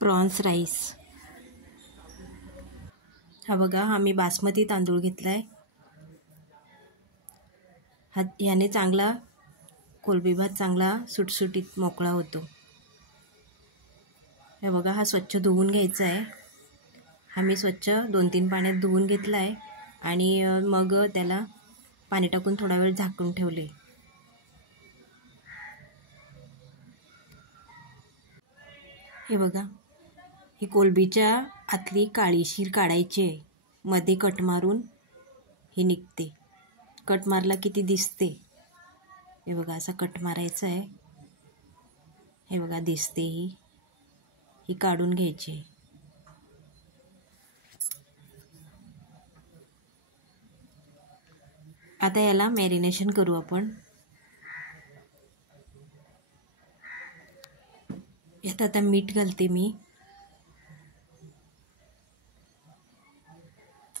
Prawns rice. हा बघा, हा मी बासमती तांदूळ घेतला आहे. याने चांगला कोलंबी भात चांगला सुटसुटीत मोकळा होतो. हे बघा, हा स्वच्छ धुवून घ्यायचा आहे. हा मी स्वच्छ 2-3 पाण्यात धुवून घेतला आहे आणि मग त्याला पाणी टाकून थोडा वेळ झाकून ठेवले. हे बघा, ही कोलंबीच्या आतली काळी शीर काढायची आहे. मध्ये कट मारून ही निघते. कट मारला किती दिसते. हे बघा, असा कट मारायचा आहे. हे बघा, दिसते ही काढून घ्यायची आहे. आता याला मॅरिनेशन करू आपण. यात आता मीठ घालते मी.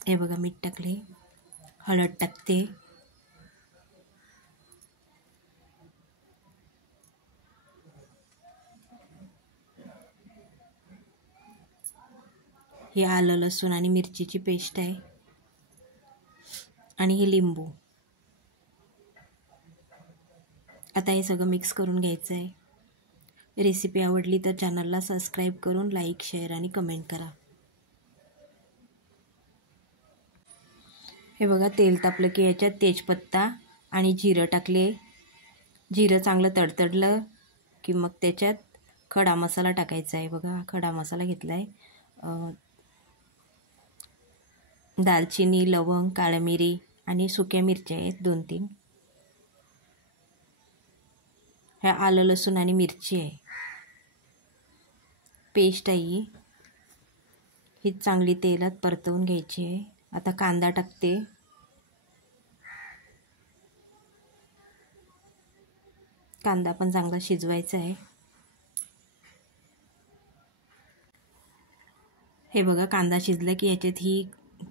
हे बघा, मीठ टाकले. हळद टाकते. हे आलं लसूण आणि मिरचीची पेस्ट आहे आणि हे लिंबू. आता हे सगळं मिक्स करून घ्यायचं आहे. रेसिपी आवडली तर चॅनलला सबस्क्राईब करून लाईक, शेअर आणि कमेंट करा. हे बघा, तेल तापलं की याच्यात तेजपत्ता आणि जिरं टाकले. जिरं चांगलं तडतडलं की मग त्याच्यात खडा मसाला टाकायचा आहे. बघा, खडा मसाला घेतला आहे. दालचिनी, लवंग, काळी मिरी आणि सुक्या मिरच्या आहेत 2-3. ह्या आलं लसूण आणि मिरची आहे. पेस्ट आहे ही चांगली तेलात परतवून घ्यायची आहे. आता कांदा टाकते. कांदा पण चांगला शिजवायचा आहे. हे बघा, कांदा शिजला की याच्यात ही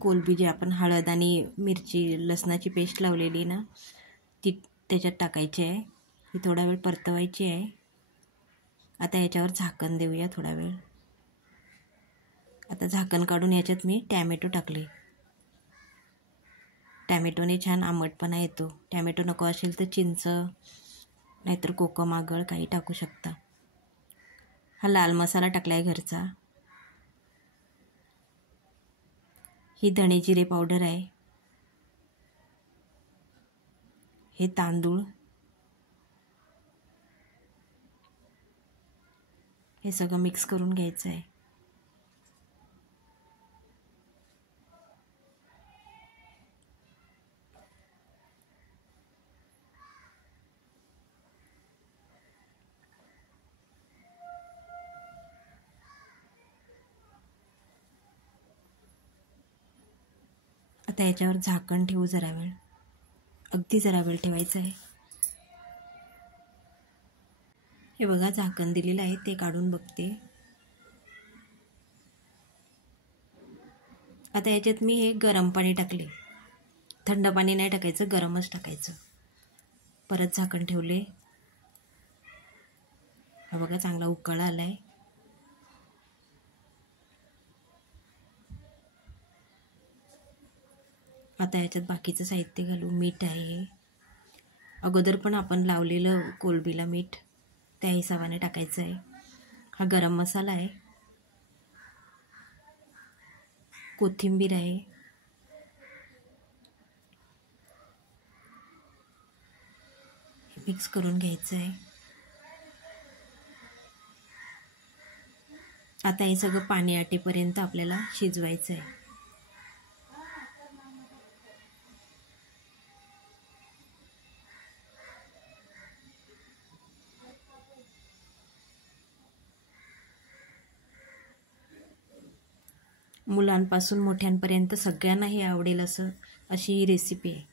कोलंबी जी आपण हळद आणि मिरची लसणाची पेस्ट लावलेली ना ती त्याच्यात टाकायची आहे. ही थोडा वेळ परतवायची आहे. आता याच्यावर झाकण देऊया थोडा वेळ. आता झाकण काढून याच्यात मी टॅमॅटो टाकले. टॅमॅटोने छान आंबटपणा येतो. टॅमॅटो नको असेल तर चिंच नाहीतर कोकम आगळ काही टाकू शकता. हा लाल मसाला टाकला आहे घरचा. ही धणे जिरे पावडर आहे. हे तांदूळ. हे सगळं मिक्स करून घ्यायचं आहे. आता याच्यावर झाकण ठेवू जरा वेळ. अगदी जरा वेळ ठेवायचं आहे. हे बघा, झाकण दिलेलं आहे ते काढून बघते. आता याच्यात मी हे गरम पाणी टाकले. थंड पाणी नाही टाकायचं, गरमच टाकायचं. परत झाकण ठेवले. हा बघा, चांगला उकळा आला आहे. आता याच्यात बाकीचं साहित्य घालू. मीठ आहे. अगोदर पण आपण लावलेलं कोलंबीला मीठ त्या हिशोबाने टाकायचं आहे. हा गरम मसाला आहे. कोथिंबीर आहे. मिक्स करून घ्यायचं आहे. आता हे सगळं पाणी आटेपर्यंत आपल्याला शिजवायचं आहे. मुलांपासून मोठ्यांपर्यंत सगळ्यांना हे आवडेल अशी ही रेसिपी आहे.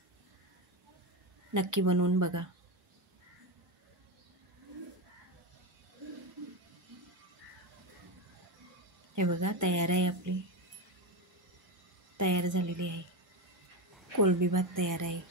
नक्की बनवून बघा. हे बघा, तयार आहे आपली. तयार झालेली आहे. कोलंबी भात तयार आहे.